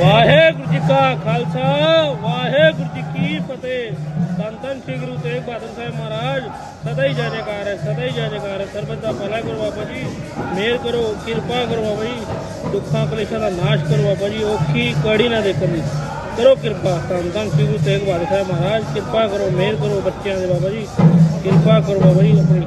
ਵਾਹਿਗੁਰੂ ਜੀ ਕਾ ਖਾਲਸਾ, ਵਾਹਿਗੁਰੂ ਜੀ ਕੀ ਫਤਿਹ। ਧੰਨ ਸ੍ਰੀ ਗੁਰੂ ਤੇਗ ਬਹਾਦਰ ਸਾਹਿਬ ਮਹਾਰਾਜ, ਸਦਾ ਹੀ ਜੈ ਹੈ, ਸਦਾ ਹੀ ਜੈ ਹੈ। ਸਰਬਤ ਦਾ ਭਲਾ ਕਰੋ ਬਾਬਾ ਜੀ, ਮਿਹਰ ਕਰੋ, ਕਿਰਪਾ ਕਰੋ ਬਾਬਾ ਜੀ, ਦੁੱਖਾਂ ਕਲੇਸ਼ਾਂ ਦਾ ਨਾਸ਼ ਕਰੋ ਬਾਬਾ ਜੀ, ਔਖੀ ਕੜੀ ਨਾ ਦੇਖਣ ਦੀ। ਕਰੋ ਕਿਰਪਾ ਧੰਨ ਧੰਨ ਸ੍ਰੀ ਗੁਰੂ ਤੇਗ ਬਹਾਦਰ ਸਾਹਿਬ ਮਹਾਰਾਜ, ਕਿਰਪਾ ਕਰੋ, ਮਿਹਰ ਕਰੋ ਬੱਚਿਆਂ ਦੇ ਬਾਬਾ ਜੀ, ਕਿਰਪਾ ਕਰੋ ਬਾਬਾ ਜੀ, ਆਪਣੀ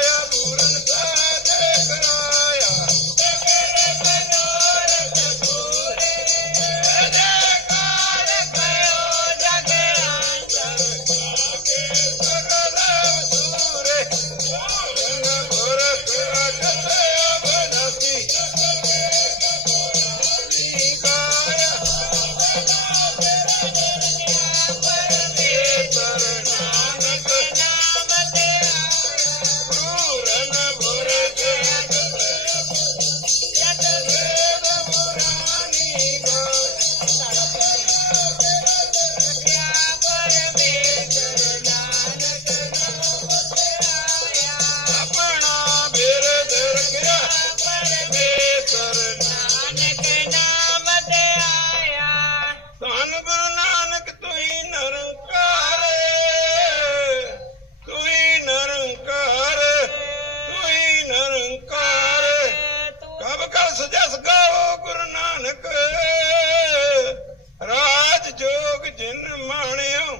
ਜਿਨ ਮਾਣਿਓ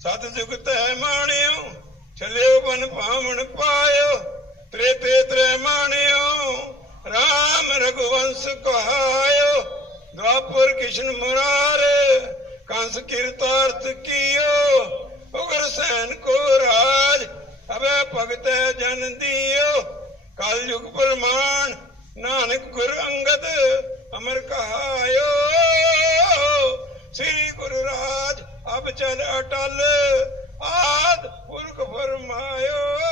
ਸਤ ਜੁਗ ਤੈ ਮਾਣਿਓ, ਚੱਲਿਓ ਬਨ ਭਾਵਨ ਪਾਇਓ, ਤ੍ਰੇ ਤੇ ਤ੍ਰੇ ਮਾਣਿਓ RAM ਰਘੁਵੰਸ ਕਹਾਇਓ, ਦਵਾਪੁਰ ਕਿਸ਼ਨ ਮੁਰਾਰ, ਕੰਸ ਕਿਰਤਾਰਥ ਕੀਓ, ਉਗਰ ਸੈਨ ਕੋ ਰਾਜ, ਅਬੇ ਭਗਤ ਜਨ ਦਿਓ ਕਲ ਯੁਗ ਪ੍ਰਮਾਣ, ਨਾਨਕ ਗੁਰ ਅੰਗਦ, ਅਮਰ ਕਹਾਇਓ ਸ੍ਰੀ ਗੁਰੂ ਰਾਜ ਅਬ ਚਲ ਅਟਲ ਆਦ ਪੁਰਖ ਫਰਮਾਇਓ।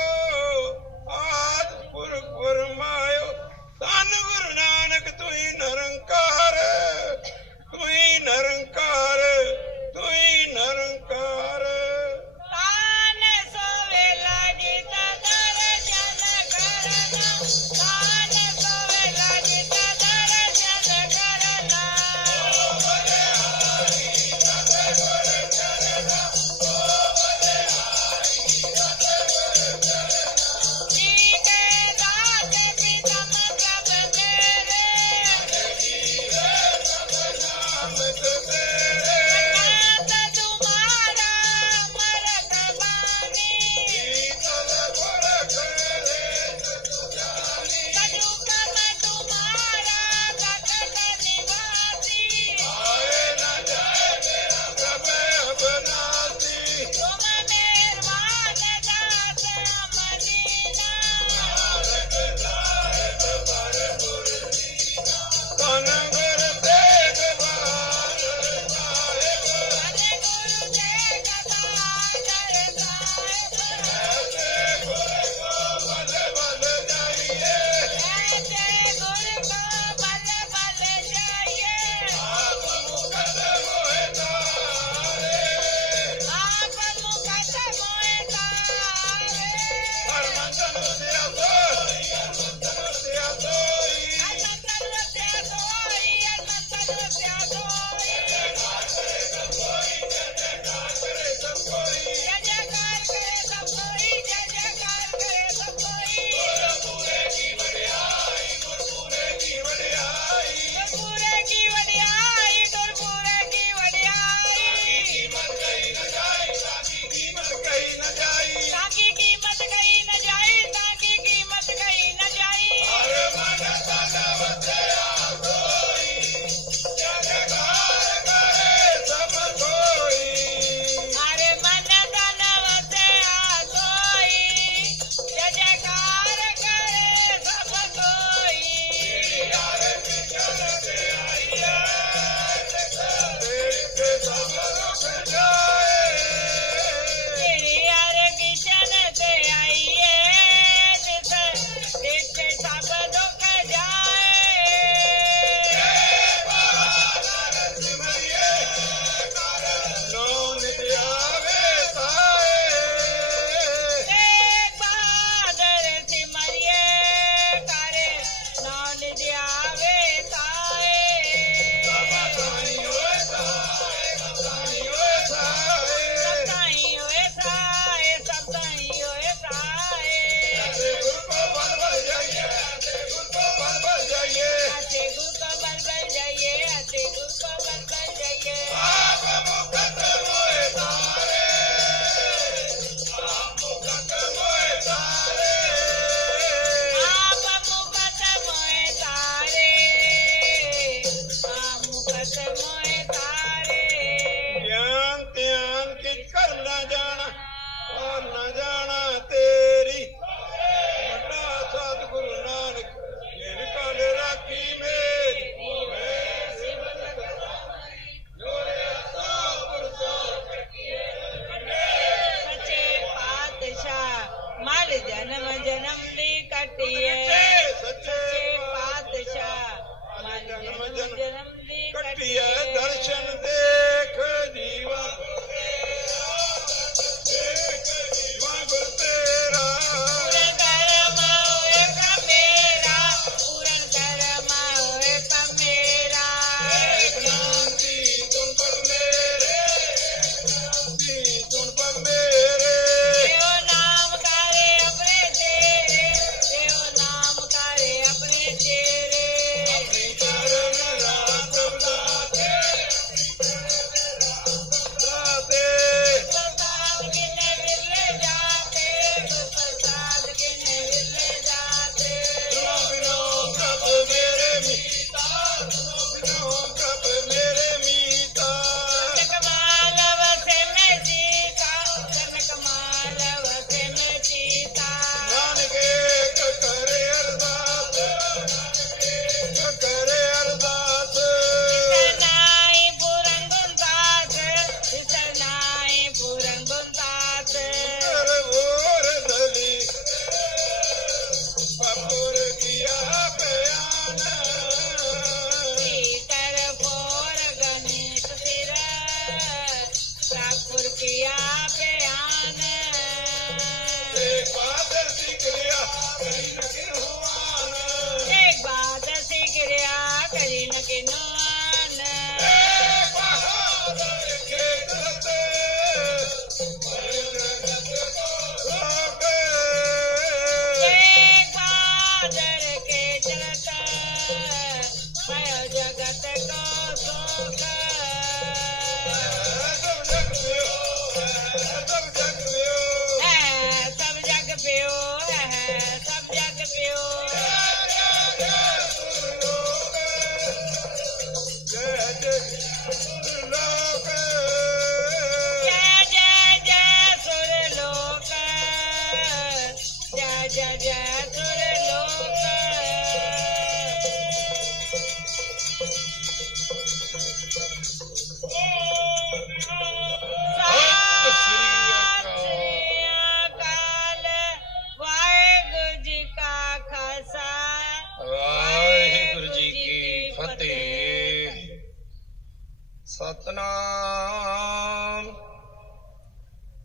ਸਤਨਾਮ।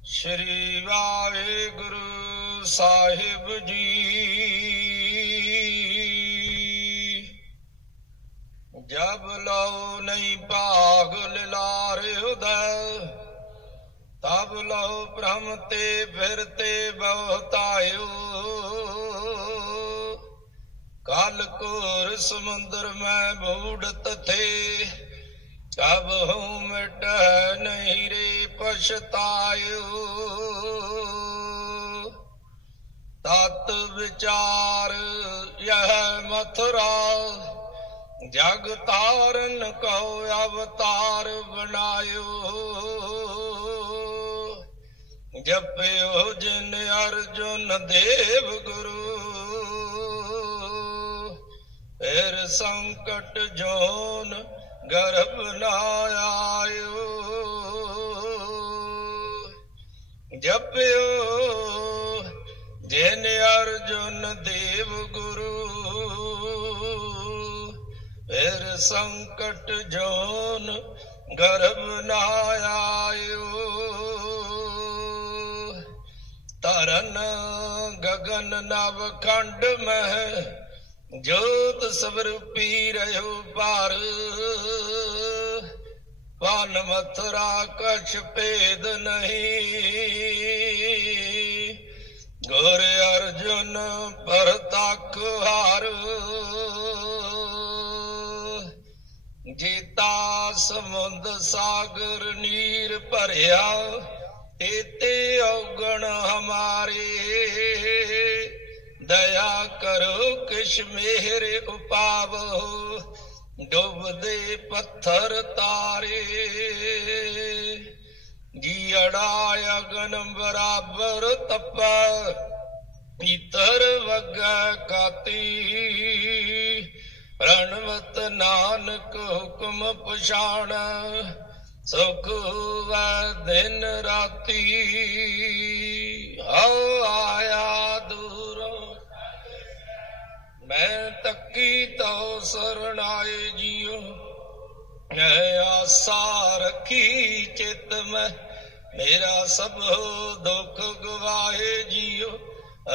ਸ਼੍ਰੀ ਵਾਹਿਗੁਰੂ ਸਾਹਿਬ ਜੀ। ਜਬ ਲਉ ਨਹੀਂ ਭਾਗ ਲਾਰੇ ਉਦੈ, ਤਬ ਲਉ ਭ੍ਰਮ ਤੇ ਫਿਰ ਤੇ ਬਹੁਤਾਇਓ ਕਾਲ ਕੋਰ ਸਮੁੰਦਰ ਮੈਂ ਬੂੜਤ ਥੇ ਕਬ ਹੂੰ ਮਿਟ ਨਹੀਂ ਰੇ ਪਛਤਾਇਓ। ਤਤ ਵਿਚਾਰ ਯਹ ਮਥੁਰਾ, ਜਗ ਤਾਰਨ ਕਉ ਅਵਤਾਰ ਬਣਾਇਓ। ਜਪਿਓ ਜਿਨ ਅਰਜੁਨ ਦੇਵ ਗੁਰੂ, ਫਿਰ ਸੰਕਟ ਜੋਨ ਗਰਭ ਨਾ ਆਇਓ। ਜਪਿਓ ਜਿਨ ਅਰਜੁਨ ਦੇਵ ਗੁਰੂ, ਫਿਰ ਸੰਕਟ ਜੋਨ ਗਰਭ ਨਾ ਆਇਓ। ਤਰਨ ਗਗਨ ਨਵ ਖੰਡ ਮਹਿ ਜੋਤ ਸਵਰੂਪੀ ਰਹਿਓ ਪਾਰ ਵਨ ਮਥੁਰਾ ਕਛ ਭੇਦ ਨਹੀਂ। ਗੁਰ ਅਰਜੁਨ ਪਰਤਖ ਹਾਰ। ਜੀਤਾ ਸਮੁੰਦ ਸਾਗਰ ਨੀਰ ਭਰਿਆ ਤੇਤੇ ਔਗਣ ਹਮਾਰੇ। ਦਇਆ ਕਰੋ ਕਿਛ ਮਿਹਰ ਉਪਾਵੋ, ਡੁੱਬਦੇ ਪੱਥਰ ਤਾਰੇ। ਜੀੜਾ ਅਗਨ ਬਰਾਬਰ ਤਪਾ, ਪੀਤਰ ਵਗੈ ਕਾਤੀ। ਰਣਵਤ ਨਾਨਕ ਹੁਕਮ ਪਛਾਣ, ਸੁਖ ਵੈ ਦਿਨ ਰਾਤੀ। ਹਉ ਆਇਆ ਮੈਂ ਤੱਕੀ ਤੋ ਸਰਣਾਏ ਜੀਓ ਮੈਂ ਆਸਾ ਰੱਖੀ ਚਿਤ ਮੈਂ, ਮੇਰਾ ਸਭ ਦੁੱਖ ਗਵਾਏ ਜੀਓ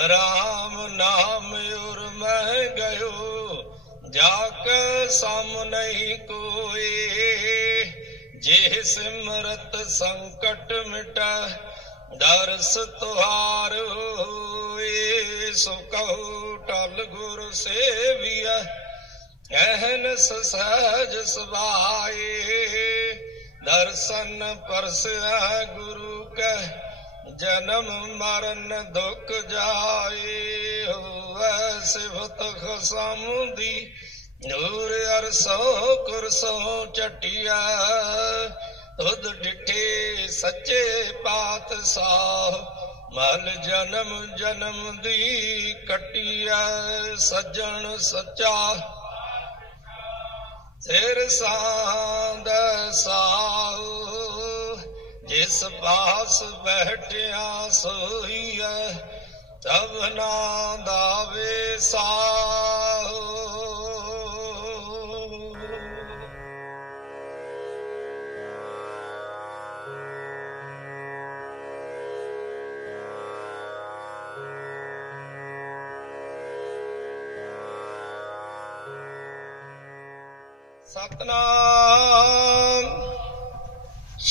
ਰਾਮ ਨਾਮ ਉਰ ਮੈਂ ਗਇਓ, ਜਾ ਕੇ ਸਮ ਨਹੀਂ ਕੋਏ, ਜੇ ਸਿਮਰਤ ਸੰਕਟ ਮਿਟਾ, ਦਰਸ ਤੁਹਾਰ ਹੋਏ, ਸੋ ਕਹੋ ਟਲ ਗੁਰ ਸੇਵੀਆ ਅਹਨਸ ਸਹਜ ਸੁਭਾਏ। ਦਰਸ਼ਨ ਪਰਸਿਆ ਗੁਰੂ ਕੈ, ਜਨਮ ਮਰਨ ਦੁਖ ਜਾਏ। ਹੋਵੈ ਸਿਫਤ ਖਸਮ ਦੀ, ਨੂਰ ਅਰਸੋ ਕੁਰਸੋ ਚਟਿਆ ਤੁਧ ਡਿਠੇ ਸੱਚੇ ਪਾਤਸ਼ਾਹ ਮਲ ਜਨਮ ਜਨਮ ਦੀ ਕਟਿਆ, ਸੱਜਣ ਸੱਚਾ। ਸਿਰ ਸਾਂਦ ਸਾਉ, ਜਿਸ ਪਾਸ ਬੈਠਿਆ ਸੋਈਐ ਤਬ ਨਾ ਦਾਵੇ ਸਾਉ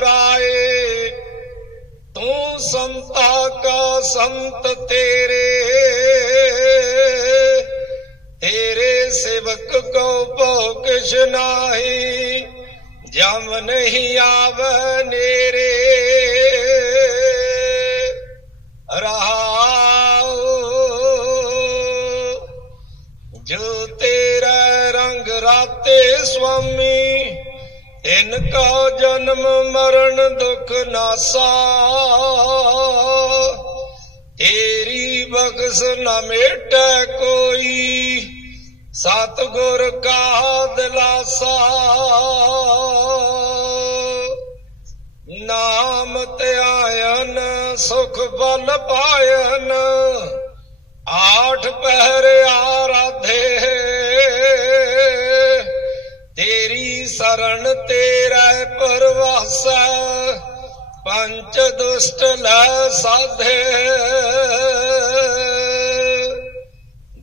ਰਾਏ। ਤੂੰ ਸੰਤਾ ਕਾ ਸੰਤ ਤੇਰੇ। ਤੇਰੇ ਸੇਵਕ ਕੋ ਭੋ ਕਿਛ ਨਾਹੀ, ਜਮ ਨਹੀਂ ਆਵੈ ਨੇਰੇ। ਰਹਾਉ, ਜੋ ਤੇਰਾ ਰੰਗ ਰਾਤੇ ਸੁਆਮੀ ਤਿਨ ਕਾ ਜਨਮ ਮਰਨ ਦੁਖ ਨਾਸਾ, ਤੇਰੀ ਬਖਸ਼ ਨਾ ਮੇਟੈ ਕੋਈ, ਸਤਿਗੁਰ ਕਾ ਦਿਲਾਸਾ। ਨਾਮ ਧਿਆਇਨ, ਸੁਖ ਬਲ ਪਾਇਨ, ਆਠ ਪਹਿਰ ਆਰਾਧੇ ਤੇਰੀ ਤੇਰਾ ਪਰਵਾਸਾ ਪੰਚ ਦੁਸ਼ਟ ਲੈ ਸਾਧੇ।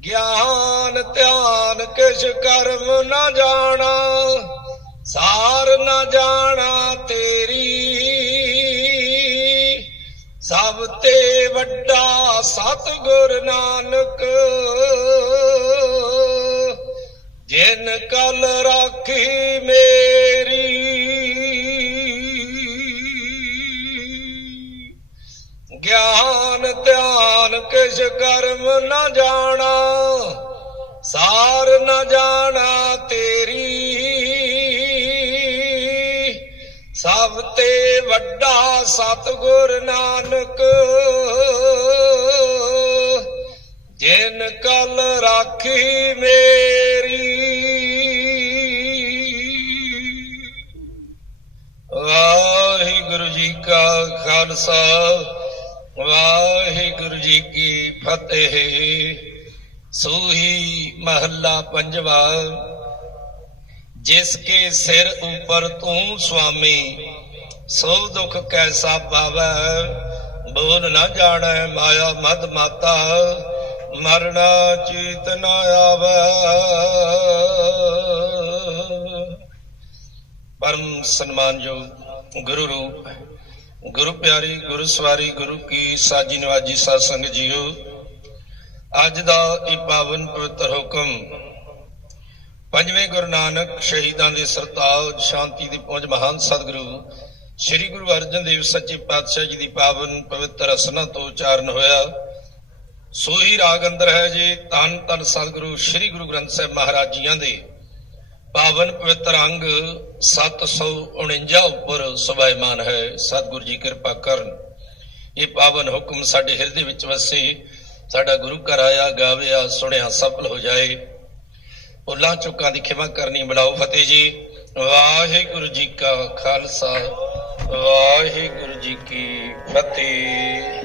ਗਿਆਨ, ਧਿਆਨ ਕਿਛ ਕਰਮ ਨਾ ਜਾਣਾ, ਸਾਰ ਨਾ ਜਾਣਾ ਤੇਰੀ। ਸਭ ਤੇ ਵੱਡਾ ਸਤਿਗੁਰ ਨਾਨਕ। ਜਿਨ ਕਲ ਰਾਖੀ ਮੇਰੀ, ਗਿਆਨ ਧਿਆਨ ਕਿਛ ਕਰਮ ਨਾ ਜਾਣਾ, ਸਾਰ ਨਾ ਜਾਣਾ ਤੇਰੀ। ਸਭ ਤੇ ਵੱਡਾ ਸਤਿਗੁਰ ਨਾਨਕ, ਜਿਨ ਕਲ ਰਾਖੀ ਮੇਰੀ। ਜੀ ਕਾ ਖਾਲਸਾ, ਵਾਹਿਗੁਰੂ ਜੀ ਕੀ ਫਤਿਹ। ਸੂਹੀ ਮਹੱਲਾ ਪੰਜਵਾ, ਜਿਸ ਕੇ ਸਿਰ ਉਪਰ ਤੂੰ ਸੁਆਮੀ, ਸੋ ਦੁਖ ਕੈਸਾ ਪਾਵੈ? ਬੋਲ ਨਾ ਜਾਣੈ ਮਾਇਆ ਮਦ ਮਾਤਾ, ਮਰਨਾ ਚੀਤ ਨਾ ਆਵੇ। ਪਰਮ ਸਨਮਾਨਯੋਗ ਗੁਰੂ ਰੂਪ ਗੁਰੂ ਪਿਆਰੀ, ਗੁਰੂ ਸਵਾਰੀ, ਗੁਰੂ ਕੀ ਸਾਜੀ ਨਿਵਾਜੀ ਸਾਧ ਸੰਗਤ ਜੀਓ, ਅੱਜ ਦਾ ਇਹ ਪਾਵਨ ਪਵਿੱਤਰ ਹੁਕਮ ਪੰਜਵੇਂ ਗੁਰੂ ਨਾਨਕ ਸ਼ਹੀਦਾਂ ਦੇ ਸਰਤਾਜ ਸ਼ਾਂਤੀ ਦੀ ਪਹੁੰਚ ਮਹਾਨ ਸਤਿਗੁਰੂ ਸ੍ਰੀ ਗੁਰੂ ਅਰਜਨ ਦੇਵ ਸੱਚੇ ਪਾਤਸ਼ਾਹ ਜੀ ਦੀ ਪਾਵਨ ਪਵਿੱਤਰ ਅਸਨਾ ਤੋਂ ਉਚਾਰਨ ਹੋਇਆ। ਸੋਹੀ ਰਾਗ ਅੰਦਰ ਹੈ ਜੀ ਤਨ ਤਨ ਸਤਿਗੁਰੂ ਸ੍ਰੀ ਗੁਰੂ ਗ੍ਰੰਥ ਸਾਹਿਬ ਮਹਾਰਾਜ ਜੀਆਂ ਦੇ। ਪਾਵਨ ਪਵਿੱਤਰ ਅੰਗ 749 ਉੱਪਰ ਸੁਭਾਇਮਾਨ ਹੈ। ਸਤਿਗੁਰੂ ਜੀ ਕਿਰਪਾ ਕਰਨ। ਇਹ ਪਾਵਨ ਹੁਕਮ ਸਾਡੇ ਹਿਰਦੇ ਵਿੱਚ ਵਸੇ। ਸਾਡਾ ਗੁਰੂ ਘਰ ਆਇਆ, ਗਾਵਿਆ, ਸੁਣਿਆ, ਸਫਲ ਹੋ ਜਾਏ। ਭੁੱਲਾਂ ਚੁੱਕਾਂ ਦੀ ਖਿਮਾ ਕਰਨੀ ਬਣਾਓ ਫਤਿਹ ਜੀ। ਵਾਹਿਗੁਰੂ ਜੀ ਕਾ ਖਾਲਸਾ, ਵਾਹਿਗੁਰੂ ਜੀ ਕੀ ਫਤਿਹ।